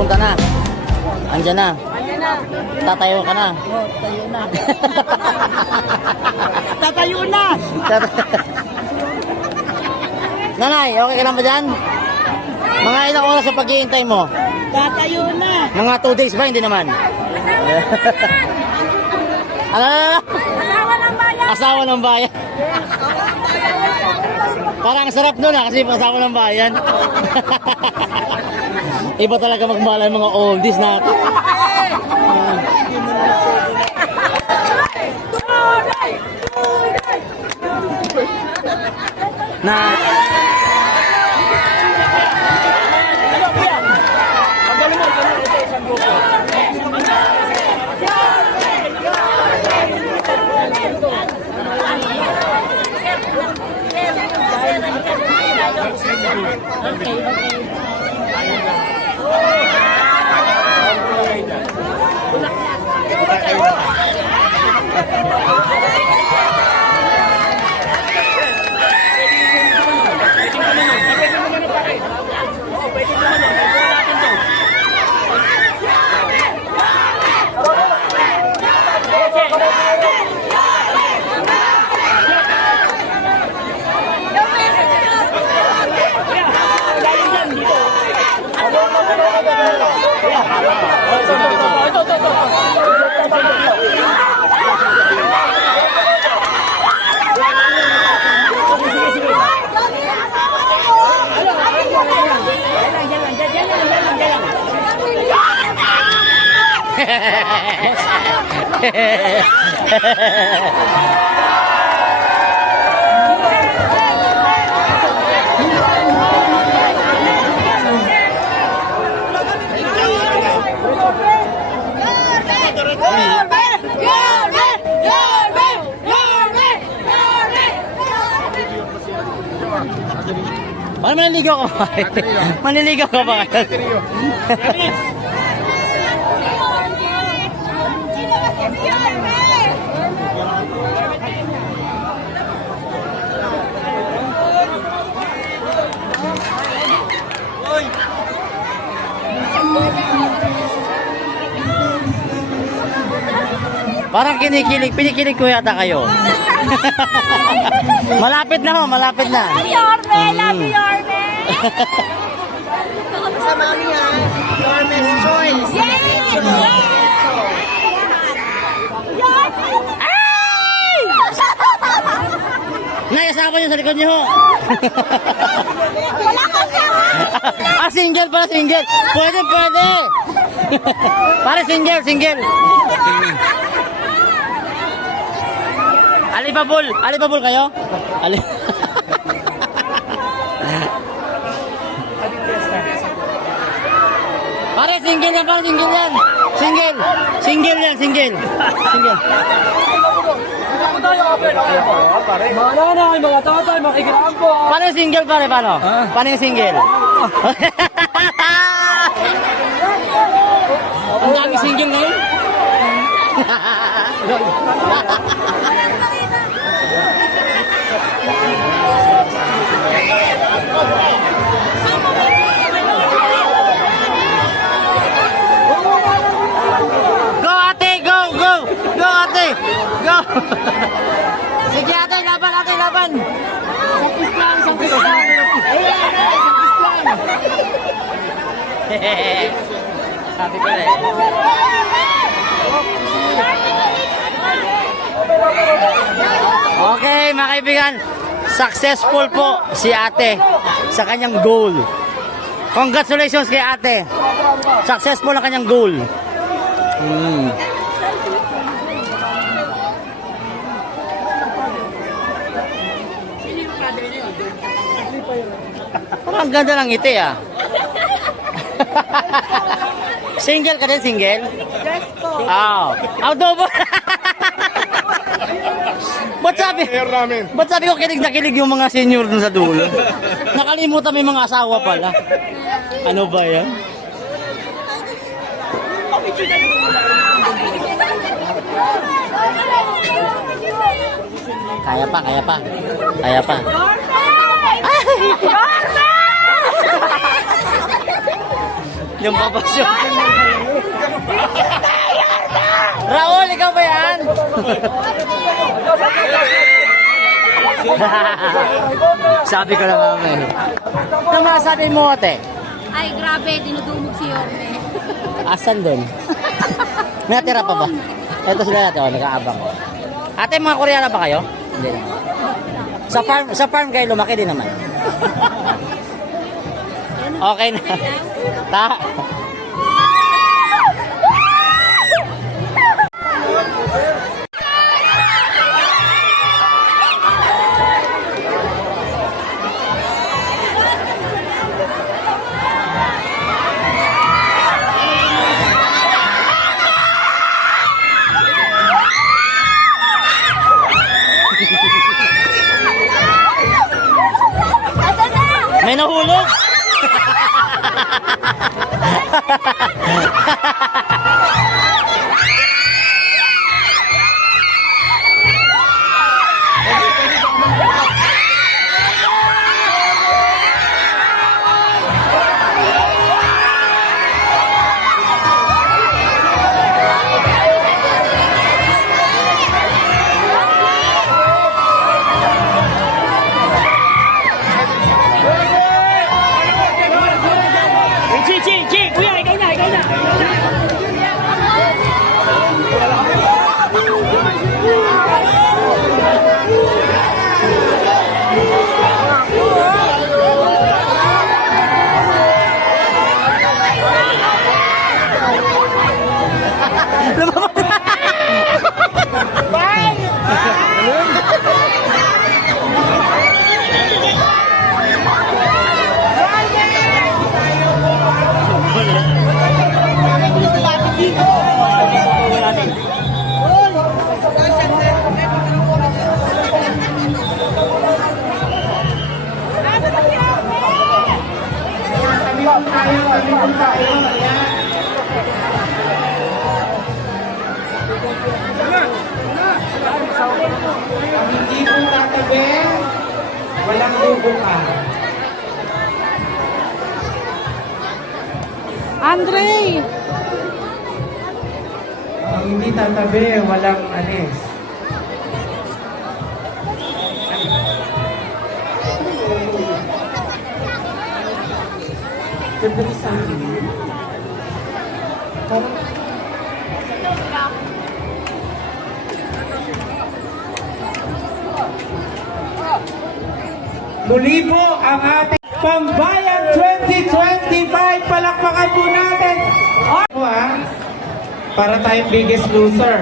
Papunta na. Andyan na. Tatayo ka na. Tayo na. Tatayo na. Nanay, okay ka lang ba dyan? Mga ilang oras sa pag-iintay mo? Tatayo na. Mga 2 days ba? Hindi naman. Ano? Asawa ng bayan. Asawa ng bayan. Parang sarap nun kasi asawa ng bayan. Iba talaga magmahal ang mga oldies natin. Na Paano maniligaw ka ba? Maniligaw ka ba? Parang pinikilig ko yata kayo. Malapit na ho, malapit na. Yorme, love you, Yorme. Sa mami yan. Yorme's choice. Ay! Naiasawa niyo sa likod niyo ho. Wala ka sa Single pala, single. Pwede. Para single. Alibabol kayo? Pare, single yan. Single. Mana na kayo mga tatay, makikitaan po. Paano yung single, pare? Paano yung single? Ang dami single ngayon. Go ate, go! Go ate, go! Sige ate, laban! Sampis lang! Sabi ko na Okay, mga kaibigan, successful po si ate sa kanyang goal. Congratulations kay ate. Successful ang kanyang goal. Parang ang ganda ng ngiti ah. Single ka din, single? Yes po. Adobo. Ba't sabi ko kilig na kilig yung mga senior dun sa dulo? Nakalimutan may mga asawa pala. Ano ba yan? Kaya pa. Yung papasyon. Raul, ikaw ba yan? Sabi ko na mami. Ano masasabi mo, ate? Ay, grabe, dinudumog si Yorme. Asan doon? May natira pa ba? Ito sila natin, oh, nag-aabang. Ate, mga Koreana ba kayo? Hindi naman. Sa farm kayo lumaki din naman. Okay na. Ta. May nahulog. Hindi mo tatabi, walang bubuka. Andre! Ang hindi tatabi, walang alis. Ganda sa akin. Muli po ang ating Pambayan 2025. Palakpakan po natin. Po para tayong biggest loser.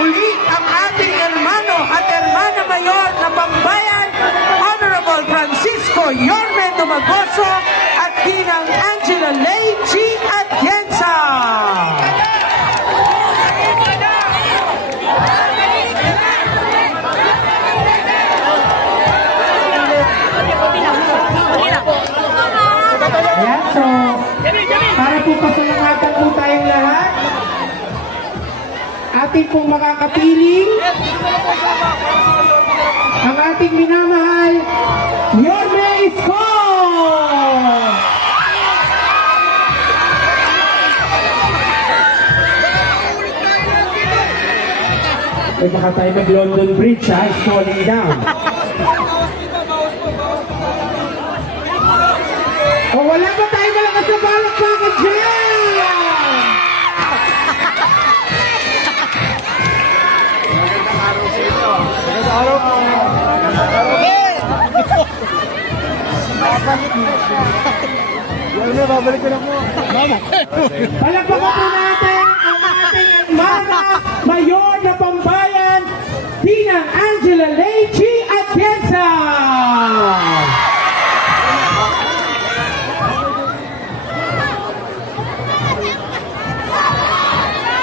Muli ang ating hermano at hermana mayor na Pambayan, Honorable Francisco Yorme Dumagoso at Ginang Angela Lay G. Atienza. Ayan, so, para po pasalamatan po tayong lahat, ating pong makakapiling ang ating minamahal, Yorme Isko! Ay, baka tayo mag-London Bridge, ha? It's falling down. O, wala ba tayo malakas na palakpakan dyan? Palakpakan po natin ang ating hermana mayor na Pambayan, Ginang Angela Lay G. Atienza.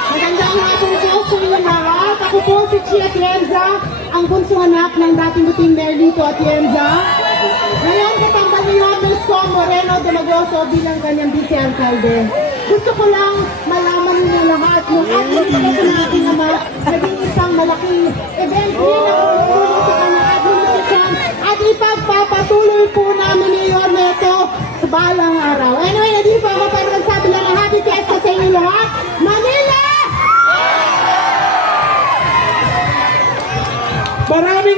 Magandang hapon po sa inyo lahat. Ako po si Chi Atienza, ang bunsong anak ng dating Buting Mayor Lito Atienza. Ngayon, kapambala Mayor Isko Moreno Dumagoso bilang kanyang vice-alcalde. Gusto ko lang malaman niyo lahat yung administrasyon natin na naging isang malaking event rin na tumulong sa kanyang administrasyon at ipagpapatuloy po namin ni Mayor Neto sa balang araw. Anyway, nandito po ako para magsabi lang ng happy fiesta sa inyo lahat. Manila!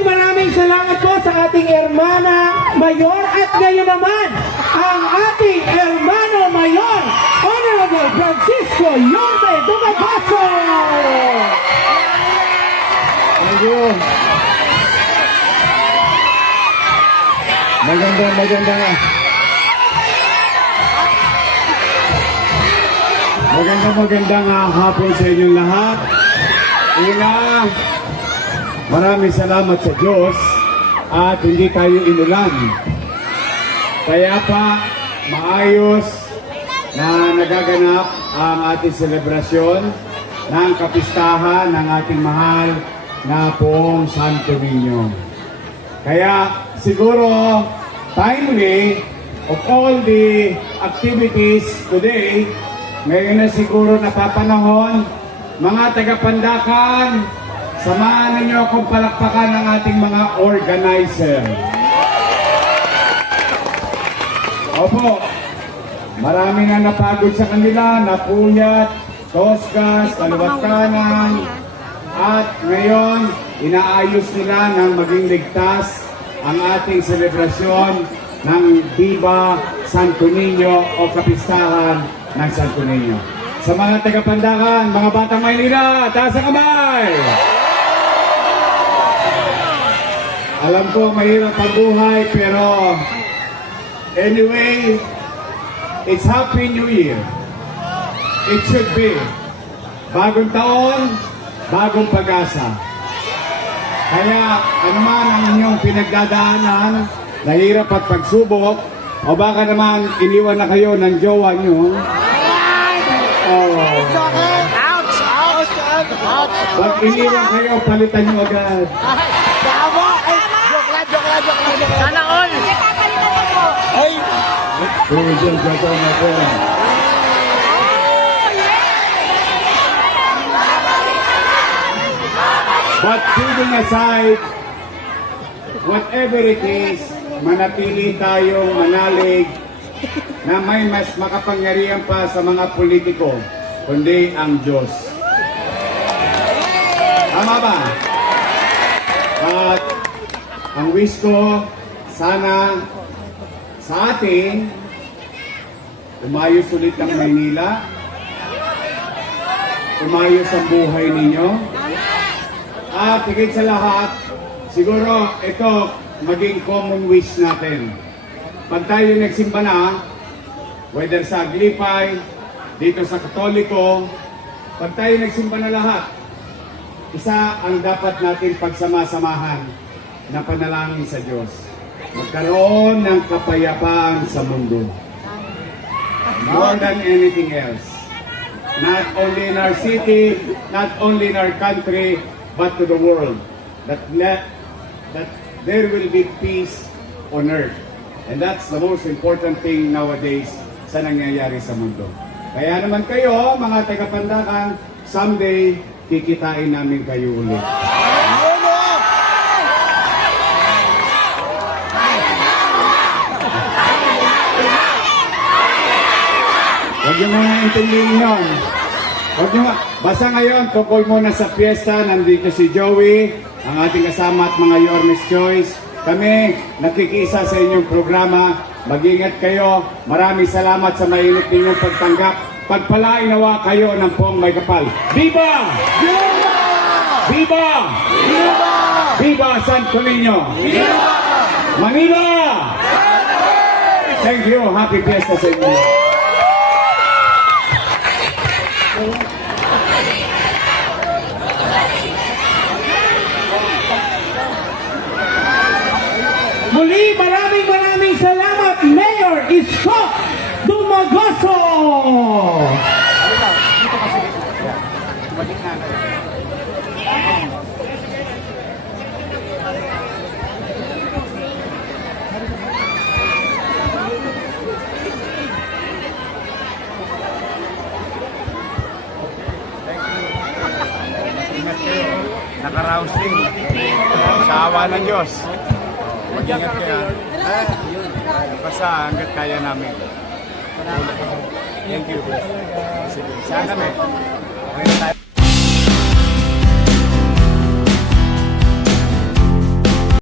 Maraming salamat po sa ating Hermana Mayor at ngayon naman ang ating Hermano Mayor Honorable Francisco Yorme Dumagoso. Thank you. Magandang hapon sa inyong lahat. Una, maraming salamat sa Diyos at hindi tayo inulan. Kaya pa, maayos na nagaganap ang ating selebrasyon ng kapistahan ng ating mahal na Poong Santo Niño. Kaya siguro timely of all the activities today, ngayon na siguro napapanahon, mga taga-Pandacan, samahan ninyo akong palakpakan ng ating mga organizer. Opo, marami na napagod sa kanila, napuyat, toskas, kaliwat kanan, at ngayon, inaayos nila ng maging ligtas ang ating selebrasyon ng Viva Santo Niño o Kapistahan ng Santo Niño. Sa mga taga-Pandacan, mga batang Maynila, taas ang kamay! Alam ko, mahirap ang buhay, pero anyway, it's Happy New Year. It should be. Bagong taon, bagong pag-asa. Kaya, anuman ang inyong pinagdadaanan, nahirap at pagsubok, o baka naman iniwan na kayo ng jowa nyo. Pag iniwan kayo, palitan nyo agad. Sana all! But kidding aside, whatever it is, manatili tayong manalig na may mas makapangyarihan pa sa mga politiko, kundi ang Diyos. Tama ba? At ang wish ko, sana sa atin, umayos ulit ang Maynila, umayos ang buhay ninyo, at higit sa lahat, siguro ito maging common wish natin. Pag tayo nagsimba na, whether sa Aglipay, dito sa Katoliko, pag tayo nagsimba na lahat, isa ang dapat natin pagsama-samahan na panalangin sa Diyos. Magkaroon ng kapayapaan sa mundo. More than anything else. Not only in our city, not only in our country, but to the world. That there will be peace on earth. And that's the most important thing nowadays sa nangyayari sa mundo. Kaya naman kayo, mga taga-Pandacan, someday, kikitain namin kayo ulit. Huwag niyo muna intindihin yun. Huwag niyo, basta ngayon, tukoy muna sa fiesta. Nandito si Joey, ang ating kasama at mga Yorme's Choice. Kami, nakikisa sa inyong programa. Mag-ingat kayo. Maraming salamat sa mainit ninyong pagtanggap. Pagpalain nawa kayo ng Poong May Kapal. Viva! Viva! Viva! Viva! Viva Santo Niño! Viva! Manila! Thank you. Happy fiesta sa inyo. Muli, maraming salamat, Mayor Isko Dumagoso! nakaraos din. Sa awa ng Diyos. Mag-ingat kayo. Basta hanggat kaya namin. Thank you. Sige, saan kami? Okay na tayo.